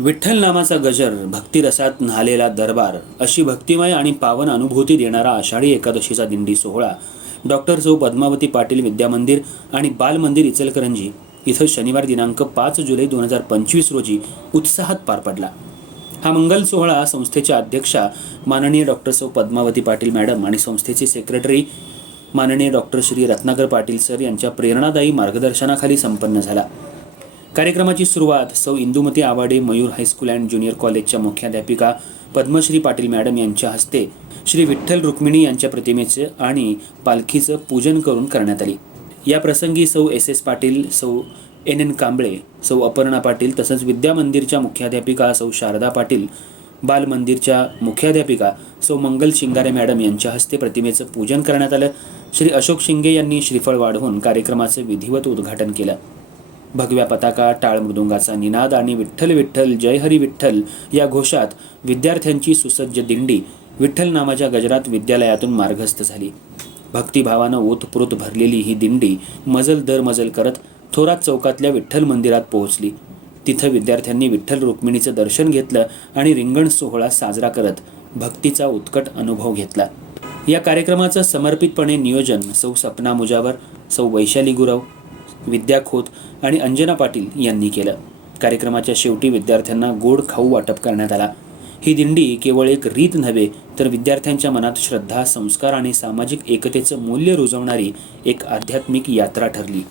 विठ्ठल नामाचा गजर भक्तिरसात न्हालेला दरबार अशी भक्तिमय आणि पावन अनुभूती देणारा आषाढी एकादशीचा दिंडी सोहळा डॉक्टर सौ पद्मावती पाटील विद्यामंदिर आणि बालमंदिर इचलकरंजी इथं शनिवार दिनांक पाच जुलै दोन हजार पंचवीस रोजी उत्साहात पार पडला. हा मंगल सोहळा संस्थेच्या अध्यक्षा माननीय डॉक्टर सौ पद्मावती पाटील मॅडम आणि संस्थेचे सेक्रेटरी माननीय डॉक्टर श्री रत्नाकर पाटील सर यांच्या प्रेरणादायी मार्गदर्शनाखाली संपन्न झाला. कार्यक्रमाची सुरुवात सौ Indumati Awade Mayur high school and junior कॉलेजच्या मुख्याध्यापिका पद्मश्री पाटील मॅडम यांच्या हस्ते श्री विठ्ठल रुक्मिणी यांच्या प्रतिमेचे आणि पालखीचं पूजन करून करण्यात आली. या प्रसंगी सौ एस एस पाटील सौ एन एन कांबळे सौ अपर्णा पाटील तसंच विद्यामंदिरच्या मुख्याध्यापिका सौ शारदा पाटील बालमंदिरच्या मुख्याध्यापिका सौ मंगल शिंगारे मॅडम यांच्या हस्ते प्रतिमेचं पूजन करण्यात आलं. श्री अशोक शिंगे यांनी श्रीफळ वाढवून कार्यक्रमाचं विधिवत उद्घाटन केलं. भगव्या पताका टाळ मृदुंगाचा निनाद आणि विठ्ठल विठ्ठल जय हरी विठ्ठल या घोषात विद्यार्थ्यांची सुसज्ज दिंडी विठ्ठल नामाच्या गजरात विद्यालयातून मार्गस्थ झाली. भक्तिभावानं ओतप्रोत भरलेली ही दिंडी मजल दर मजल करत थोरात चौकातल्या विठ्ठल मंदिरात पोहोचली. तिथं विद्यार्थ्यांनी विठ्ठल रुक्मिणीचं दर्शन घेतलं आणि रिंगण सोहळा साजरा करत भक्तीचा उत्कट अनुभव घेतला. या कार्यक्रमाचं समर्पितपणे नियोजन सौ सपना मुजावर सौ वैशाली गुरव विद्या खोत आणि अंजना पाटील यांनी केलं. कार्यक्रमाच्या शेवटी विद्यार्थ्यांना गोड खाऊ वाटप करण्यात आला. ही दिंडी केवळ एक रीत नव्हे तर विद्यार्थ्यांच्या मनात श्रद्धा संस्कार आणि सामाजिक एकतेचं मूल्य रुजवणारी एक आध्यात्मिक यात्रा ठरली.